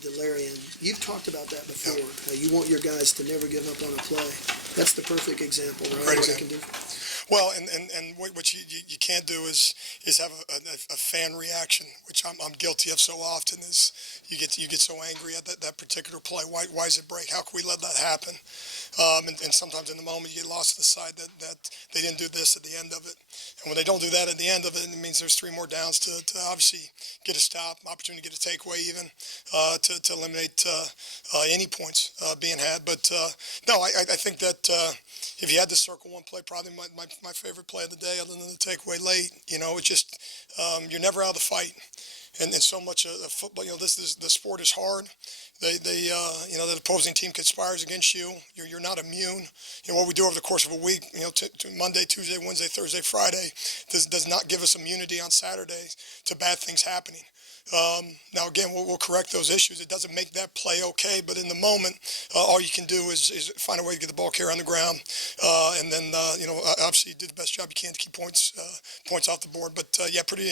Delarian, you've talked about that before. You want your guys to never give up on a play. That's the perfect example, right? Great what example. They can do. Well, and what you can't do is have a fan reaction, which I'm guilty of so often. Is you get so angry at that particular play. Why is it break? How can we let that happen? And sometimes in the moment you get lost to the side that they didn't do this at the end of it. And when they don't do that at the end of it, it means there's 3 more downs to obviously get a stop, opportunity to get a takeaway even, to eliminate any points being had. But no, I think that if you had to circle one play, probably my favorite play of the day, other than the takeaway late, it's just you're never out of the fight. And so much of football, the sport is hard. The opposing team conspires against you. You're not immune. What we do over the course of a week, Monday, Tuesday, Wednesday, Thursday, Friday, does not give us immunity on Saturdays to bad things happening. Now, again, we'll correct those issues. It doesn't make that play okay, but in the moment, all you can do is find a way to get the ball carrier on the ground, and then obviously you do the best job you can to keep points off the board. But yeah, pretty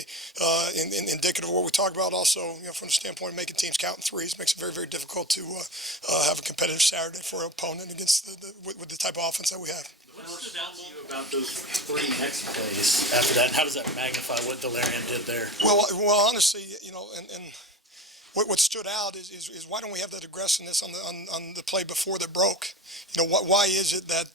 indicative of what we talked about. Also, from the standpoint of making teams count in threes, makes it very, very difficult to have a competitive Saturday for an opponent against with the type of offense that we have. What stood out to you about those 3 next plays after that? And how does that magnify what Delarian did there? Well, honestly, and what stood out is why don't we have that aggressiveness on the play before that broke? Why is it that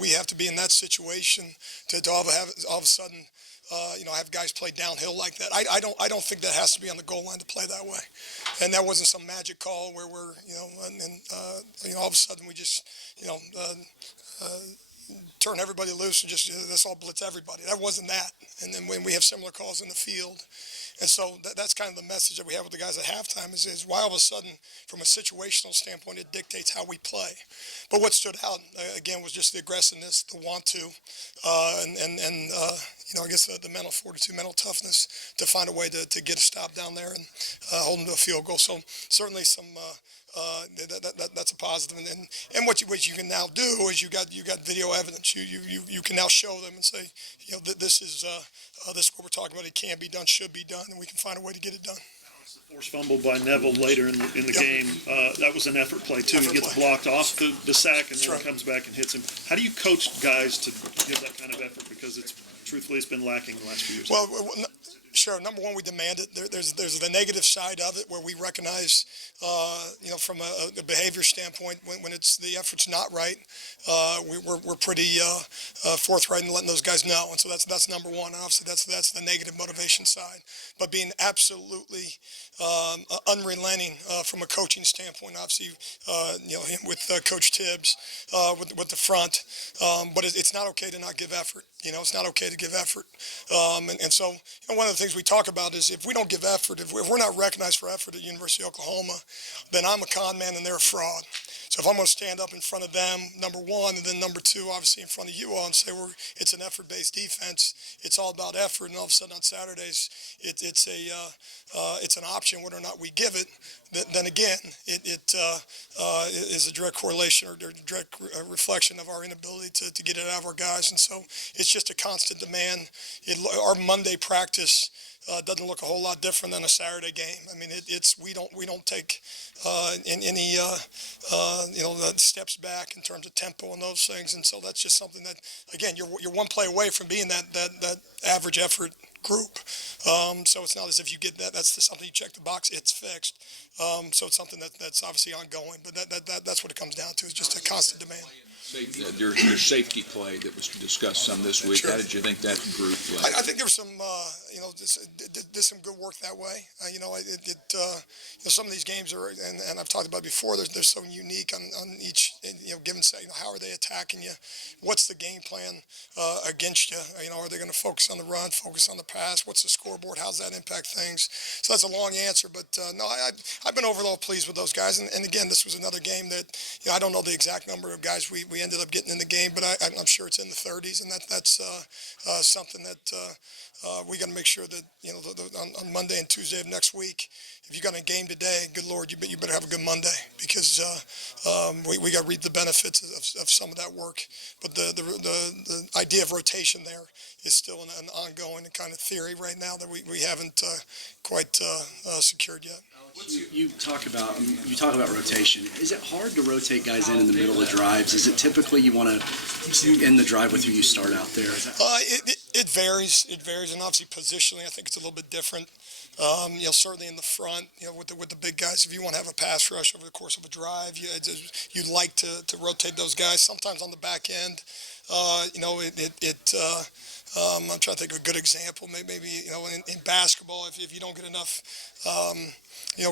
we have to be in that situation to all of a sudden have guys play downhill like that? I don't think that has to be on the goal line to play that way, and that wasn't some magic call where we're all of a sudden we just turn everybody loose and just let's all blitz everybody. That wasn't that. And then when we have similar calls in the field, and so that's kind of the message that we have with the guys at halftime is why all of a sudden, from a situational standpoint, it dictates how we play. But what stood out again was just the aggressiveness, the want to, and I guess the mental fortitude, mental toughness to find a way to get a stop down there and hold them to a field goal. So certainly some. That's a positive, and what you can now do is you got video evidence. You can now show them and say, this is what we're talking about. It can be done, should be done, and we can find a way to get it done. The forced fumble by Neville later in the game. That was an effort play too. He gets blocked off the sack and then comes back and hits him. How do you coach guys to give that kind of effort? Because truthfully it's been lacking the last few years. Well, sure. Number one, we demand it. There's the negative side of it where we recognize, from a behavior standpoint, when it's the effort's not right, we're pretty forthright in letting those guys know. And so that's number one. And obviously that's the negative motivation side. But being absolutely unrelenting from a coaching standpoint, obviously, him with Coach Tibbs with the front. But it's not okay to not give effort. It's not okay to give effort. And so one of the things we talk about is if we don't give effort, if we're not recognized for effort at University of Oklahoma, then I'm a con man and they're a fraud. So if I'm going to stand up in front of them, number one, and then number two, obviously in front of you all, and say it's an effort-based defense, it's all about effort, and all of a sudden on Saturdays it's an option whether or not we give it. Then again, it is a direct correlation or direct reflection of our inability to get it out of our guys, and so it's just a constant demand. Our Monday practice doesn't look a whole lot different than a Saturday game. I mean, we don't take any steps back in terms of tempo and those things, and so that's just something that, again, you're one play away from being that average effort group. So it's not as if you get that. That's something you check the box. It's fixed. So it's something that's obviously ongoing. But that's what it comes down to, is just a constant demand. Your safety play that was discussed some this week. Sure. How did you think that group played? I think there was some, did some good work that way. Some of these games are, and I've talked about it before, they're so unique on each, given set. How are they attacking you? What's the game plan against you? Are they going to focus on the run, focus on the pass? What's the scoreboard? How's that impact things? So that's a long answer, but no, I've been overall pleased with those guys. And again, this was another game that, I don't know the exact number of guys we ended up getting in the game, but I'm sure it's in the 30s, and that's something that we got to make sure that on Monday and Tuesday of next week, if you got a game today, good Lord, you better have a good Monday, because we got to reap the benefits of some of that work. But the idea of rotation there is still an ongoing kind of theory right now that we haven't quite secured yet. You talk about rotation. Is it hard to rotate guys in the middle of drives? Is it typically you want to end the drive with who you start out there? It varies. It varies, and obviously positionally, I think it's a little bit different. Certainly in the front, with the big guys, if you want to have a pass rush over the course of a drive, you'd like to rotate those guys. Sometimes on the back end, I'm trying to think of a good example. Maybe in basketball, if you don't get enough,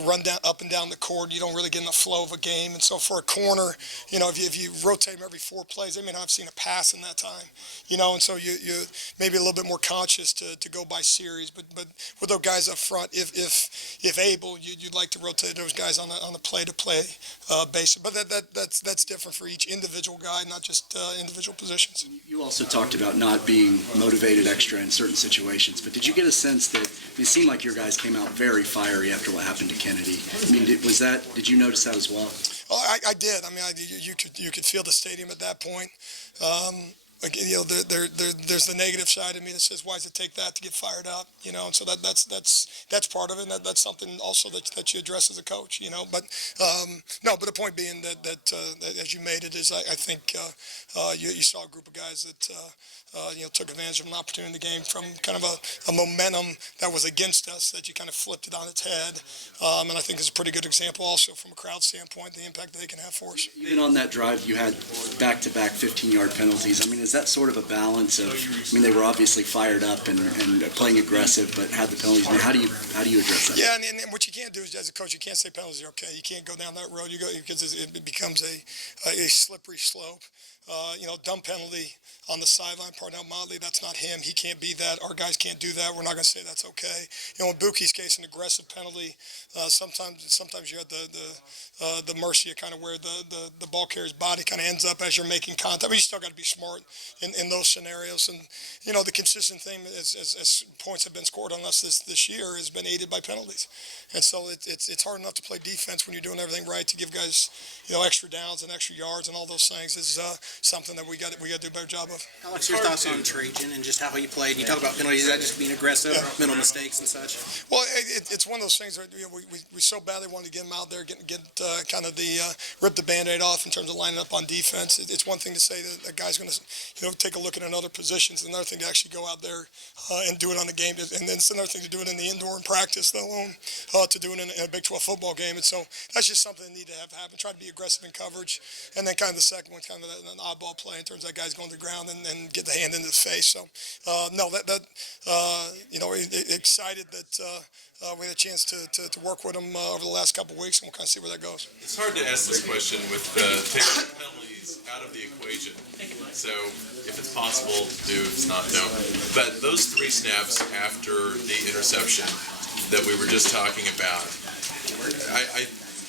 run down up and down the court, you don't really get enough flow of a game. And so for a corner, if you rotate them every 4 plays, they may not have seen a pass in that time, and so you maybe a little bit more conscious to go by series. But with those guys up front, if able, you'd like to rotate those guys on a play-to-play basis. But that's different for each individual guy, not just individual positions. You also talked about not being motivated extra in certain situations, but did you get a sense that it seemed like your guys came out very fiery after what happened to Kennedy? I mean, did you notice that as well? Oh, I did. I mean, you could feel the stadium at that point. There's the negative side of me that says, why does it take that to get fired up? And so that's part of it. And that's something also that you address as a coach. But the point being that as you made it is, I think you saw a group of guys that took advantage of an opportunity in the game from kind of a momentum that was against us, that you kind of flipped it on its head. And I think it's a pretty good example also from a crowd standpoint, the impact that they can have for us. Even on that drive, you had back-to-back 15-yard penalties. I mean, is that sort of a balance of? I mean, they were obviously fired up and playing aggressive, but had the penalties. I mean, how do you address that? Yeah, and what you can't do is, as a coach, you can't say penalties are okay. You can't go down that road. Because it becomes a slippery slope. Dumb penalty on the sideline, Parnell Motley, that's not him. He can't be that. Our guys can't do that. We're not going to say that's okay. In Buki's case, an aggressive penalty, sometimes you have the mercy of kind of where the ball carrier's body kind of ends up as you're making contact. But you still got to be smart in those scenarios. And, the consistent thing as points have been scored on us this year has been aided by penalties. And so it's hard enough to play defense when you're doing everything right, to give guys, extra downs and extra yards and all those things is something that we got to do a better job of. Alex, your thoughts on Trajan and just how he played? You talk about penalties, is that just being aggressive, mental mistakes and such? Well, it's one of those things where we so badly wanted to get him out there, get kind of rip the Band-Aid off in terms of lining up on defense. It's one thing to say that a guy's going to take a look at another positions, another thing to actually go out there and do it on the game, and then it's another thing to do it in the indoor and practice, let alone to do it in a Big 12 football game. And so that's just something that need to have happen. Try to be aggressive in coverage, and then kind of the second one, kind of an oddball play in terms of that guy's going to the ground and get the hand into his face. So excited that we had a chance to work with him over the last couple of weeks, and we'll kind of see where that goes. It's hard to ask this question with taking penalties out of the equation. So if it's possible, do. If it's not, no. But those 3 snaps after the interception that we were just talking about,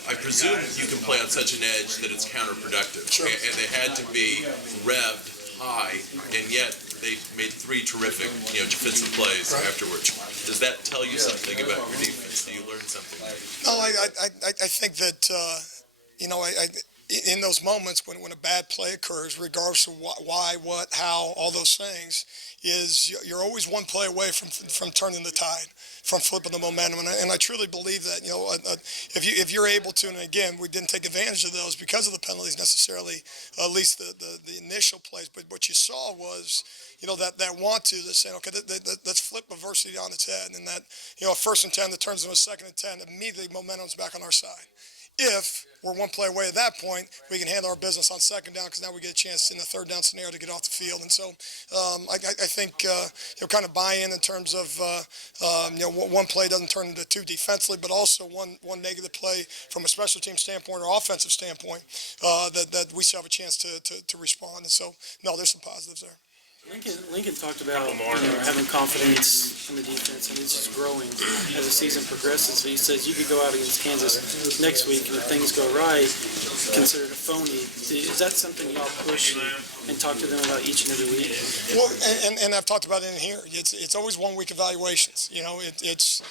I presume you can play on such an edge that it's counterproductive. Sure. And they had to be revved high, and yet they made 3 terrific, defensive plays afterwards. Does that tell you something about your defense? Do you learn something? No, I think that in those moments when a bad play occurs, regardless of why, what, how, all those things, is you're always one play away from turning the tide, from flipping the momentum. And I truly believe that, if you're able to, and again, we didn't take advantage of those because of the penalties necessarily, at least the initial plays. But what you saw was, that want to, that's saying, okay, let's flip adversity on its head. And that, a 1st and 10 that turns into a 2nd and 10, immediately momentum's back on our side. If we're one play away at that point, we can handle our business on 2nd down, because now we get a chance in the 3rd down scenario to get off the field. And so I think kind of buy in terms of one play doesn't turn into 2 defensively, but also one negative play from a special team standpoint or offensive standpoint that we still have a chance to respond. And so there's some positives there. Lincoln talked about having confidence in the defense, and it's just growing as the season progresses. So he says you could go out against Kansas next week, and if things go right, consider it a phony. Is that something y'all push and talk to them about each and every week? Well, and I've talked about it in here. It's always 1-week evaluations. It's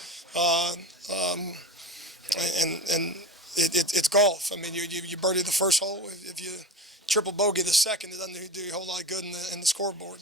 golf. I mean, you birdie the first hole. If you triple bogey the second, it doesn't do you a whole lot of good in the scoreboard.